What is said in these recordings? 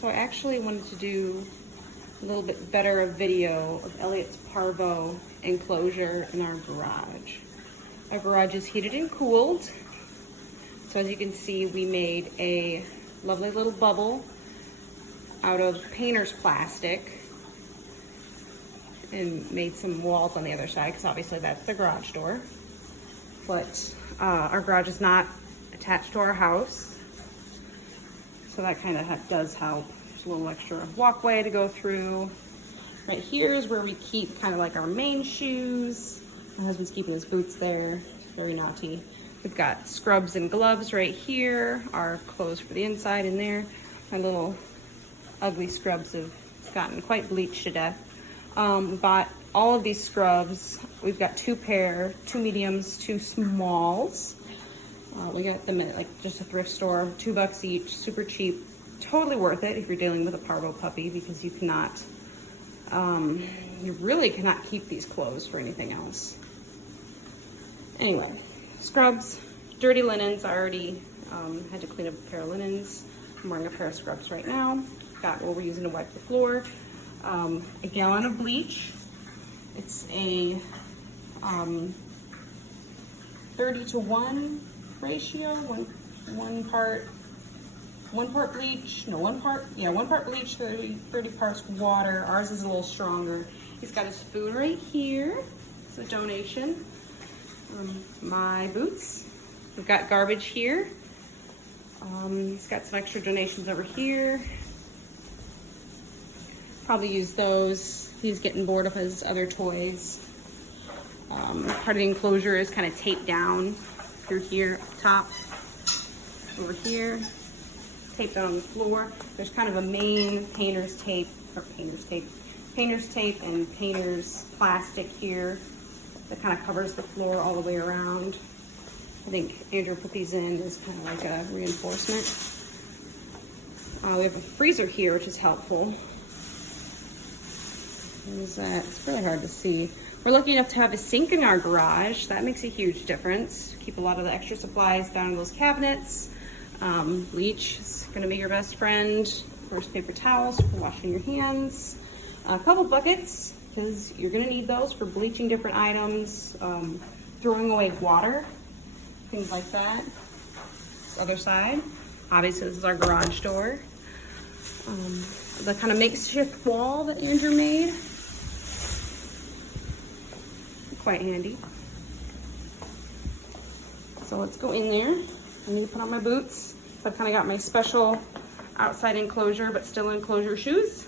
So I actually wanted to do a little bit better video of Elliot's parvo enclosure in our garage. Our garage is heated and cooled. So as you can see, we made a lovely little bubble out of painter's plastic and made some walls on the other side because obviously that's the garage door. But our garage is not attached to our house, so that kind of does help. There's a little extra walkway to go through. Right here is where we keep kind of like our main shoes. My husband's keeping his boots there, very naughty. We've got scrubs and gloves right here, our clothes for the inside in there. My little ugly scrubs have gotten quite bleached to death. We bought all of these scrubs. We've got 2 pair, 2 mediums, 2 smalls. We got them at like just a thrift store, $2 each, super cheap. Totally worth it if you're dealing with a parvo puppy, because you cannot, you really cannot keep these clothes for anything else. Anyway, scrubs, dirty linens. I already had to clean up a pair of linens. I'm wearing a pair of scrubs right now. Got what we're using to wipe the floor. A gallon of bleach. It's a 30-to-1 ratio. One part bleach. No, one part bleach, 30 parts water. Ours is a little stronger. He's got his food right here. It's a donation. My boots. We've got garbage here. He's got some extra donations over here. Probably use those. He's getting bored of his other toys. Part of the enclosure is kind of taped down through here, up top, over here, taped down on the floor. There's kind of a main painter's tape and painter's plastic here that kind of covers the floor all the way around. I think Andrew put these in as kind of like a reinforcement. We have a freezer here, which is helpful. What is that? It's really hard to see. We're lucky enough to have a sink in our garage. That makes a huge difference. Keep a lot of the extra supplies down in those cabinets. Bleach is gonna be your best friend. Of course, paper towels for washing your hands. A couple buckets, because you're gonna need those for bleaching different items, throwing away water, things like that. This other side, obviously this is our garage door. The kind of makeshift wall that Andrew made. Quite handy. So let's go in there. I need to put on my boots. So I've kind of got my special outside enclosure, but still enclosure shoes,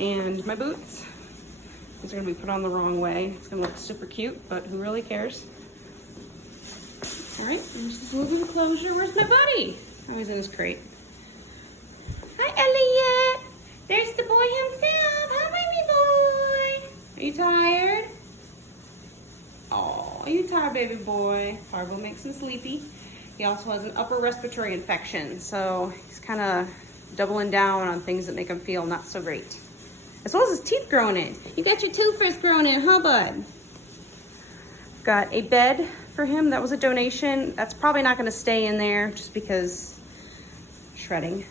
and my boots. These are gonna be put on the wrong way. It's gonna look super cute, but who really cares? All right, there's this little enclosure. Where's my buddy? Oh, he's in his crate. Hi, Elliot. There's the boy himself. Hi, baby boy. Are you tired? Oh, are you tired, baby boy? Parvo makes him sleepy. He also has an upper respiratory infection, so he's kind of doubling down on things that make him feel not so great. As well as his teeth growing in. You got your tooth first growing in, huh, bud? Got a bed for him. That was a donation. That's probably not going to stay in there just because shredding.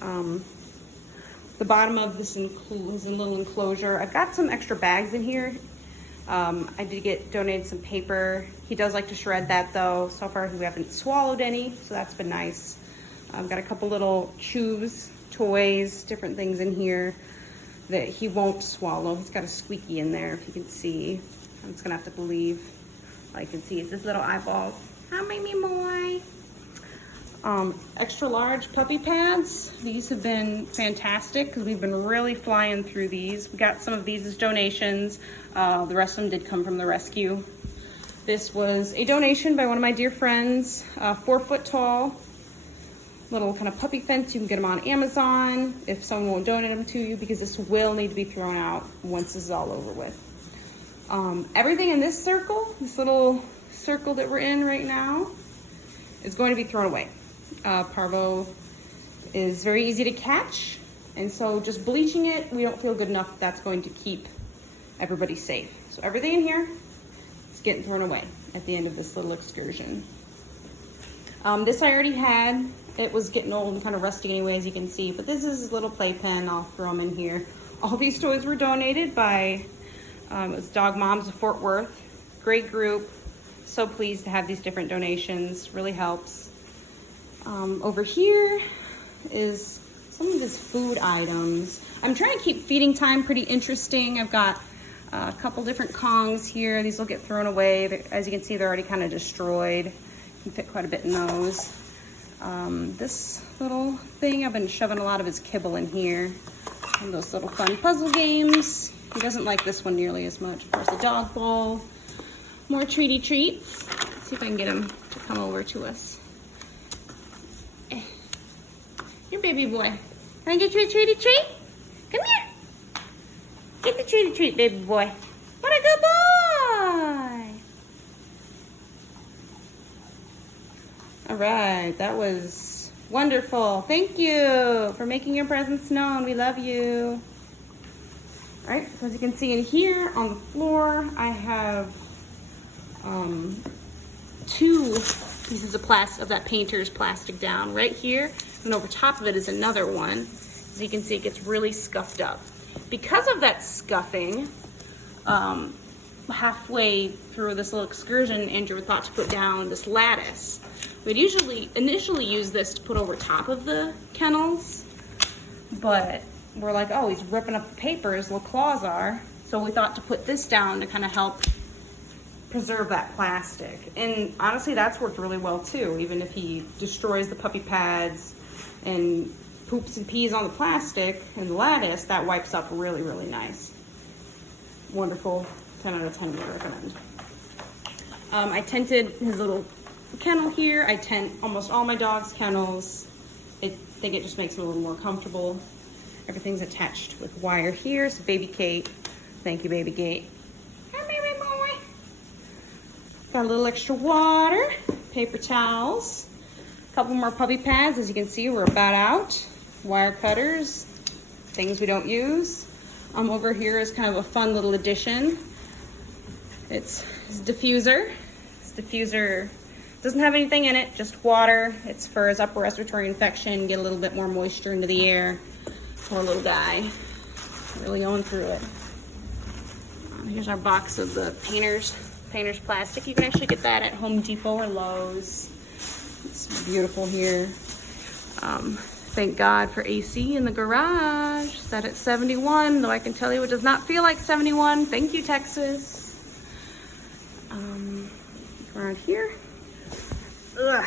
The bottom of this is a little enclosure. I've got some extra bags in here. I did get donated some paper. He does like to shred that though. So far we haven't swallowed any, so that's been nice. I've got a couple little chews, toys, different things in here that he won't swallow. He's got a squeaky in there, if you can see. I'm just gonna have to believe. All you can see is his little eyeballs. Hi, baby boy. Extra large puppy pads. These have been fantastic because we've been really flying through these. We got some of these as donations. The rest of them did come from the rescue. This was a donation by one of my dear friends, 4 foot tall, little kind of puppy fence. You can get them on Amazon if someone won't donate them to you, because this will need to be thrown out once this is all over with. Everything in this circle, this little circle that we're in right now, is going to be thrown away. Parvo is very easy to catch, and so just bleaching it, we don't feel good enough that's going to keep everybody safe. So everything in here is getting thrown away at the end of this little excursion. This I already had. It was getting old and kind of rusty anyway, as you can see. But this is his little playpen. I'll throw them in here. All these toys were donated by it was Dog Moms of Fort Worth. Great group. So pleased to have these different donations. Really helps. Over here is some of his food items. I'm trying to keep feeding time pretty interesting. I've got a couple different Kongs here. These will get thrown away. As you can see, they're already kind of destroyed. You can fit quite a bit in those. This little thing, I've been shoving a lot of his kibble in here. And those little fun puzzle games. He doesn't like this one nearly as much. Of course, the dog bowl. More treaty treats. Let's see if I can get him to come over to us. Here, baby boy. Can I get you a treaty treat? Come here. Get the treaty treat, baby boy. What a good boy. All right, that was wonderful. Thank you for making your presence known. We love you. All right, so as you can see in here on the floor, I have 2 pieces of that painter's plastic down right here, and over top of it is another one. As you can see, it gets really scuffed up. Because of that scuffing, halfway through this little excursion, Andrew thought to put down this lattice. We'd initially use this to put over top of the kennels, but we're like, oh, he's ripping up the paper, his little claws are. So we thought to put this down to kind of help preserve that plastic. And honestly, that's worked really well too. Even if he destroys the puppy pads and poops and pees on the plastic and the lattice, that wipes up really, really nice. Wonderful, 10 out of 10 would recommend. I tented his little kennel here. I tent almost all my dog's kennels. I think it just makes them a little more comfortable. Everything's attached with wire here. So baby Kate, thank you, baby Kate. Hi, baby boy. Got a little extra water, paper towels, a couple more puppy pads. As you can see, we're about out. Wire cutters, things we don't use. Over here is kind of a fun little addition. It's his diffuser. This diffuser doesn't have anything in it, just water. It's for his upper respiratory infection, get a little bit more moisture into the air. Poor little guy, really going through it. Here's our box of the painter's plastic. You can actually get that at Home Depot or Lowe's. It's beautiful here. Thank God for AC in the garage. Set at 71, though I can tell you it does not feel like 71. Thank you, Texas. Around here. Ugh.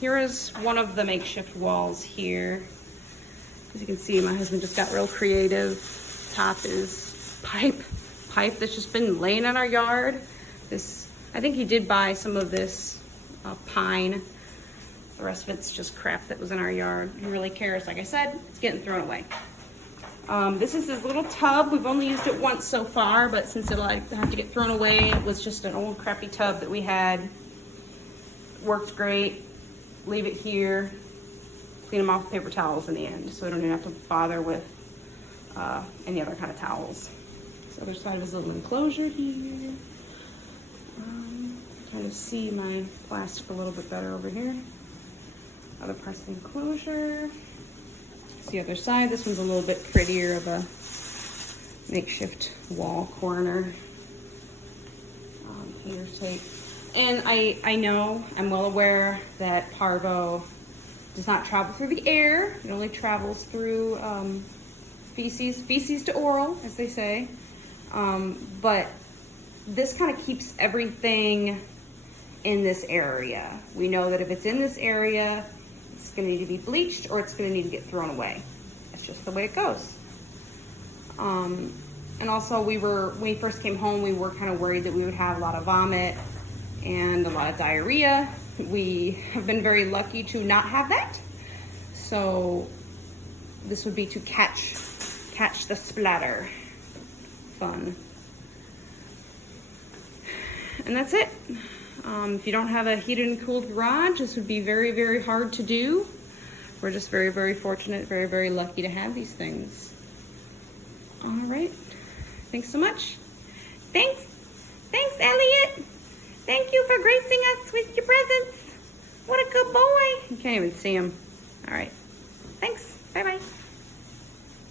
Here is one of the makeshift walls here. As you can see, my husband just got real creative. Top is pipe that's just been laying in our yard. I think he did buy some of this pine. The rest of it's just crap that was in our yard. He really cares. Like I said, it's getting thrown away. This is his little tub. We've only used it once so far, but since it'll have to get thrown away, it was just an old crappy tub that we had. Worked great. Leave it here. Clean them off with paper towels in the end, so we don't even have to bother with any other kind of towels. This other side of his little enclosure here. Trying to see my plastic a little bit better over here. Other parts of the enclosure. It's the other side. This one's a little bit prettier of a makeshift wall corner. Here's tape. And I know, I'm well aware that parvo does not travel through the air. It only travels through feces to oral, as they say. But this kind of keeps everything in this area. We know that if it's in this area, it's going to need to be bleached or it's going to need to get thrown away. That's just the way it goes. And also when we first came home, we were kind of worried that we would have a lot of vomit and a lot of diarrhea. We have been very lucky to not have that. So this would be to catch the splatter. Fun. And that's it. If you don't have a heated and cooled garage, this would be very, very hard to do. We're just very, very fortunate, very, very lucky to have these things. All right. Thanks so much. Thanks, Elliot. Thank you for gracing us with your presence. What a good boy. You can't even see him. All right. Thanks. Bye-bye.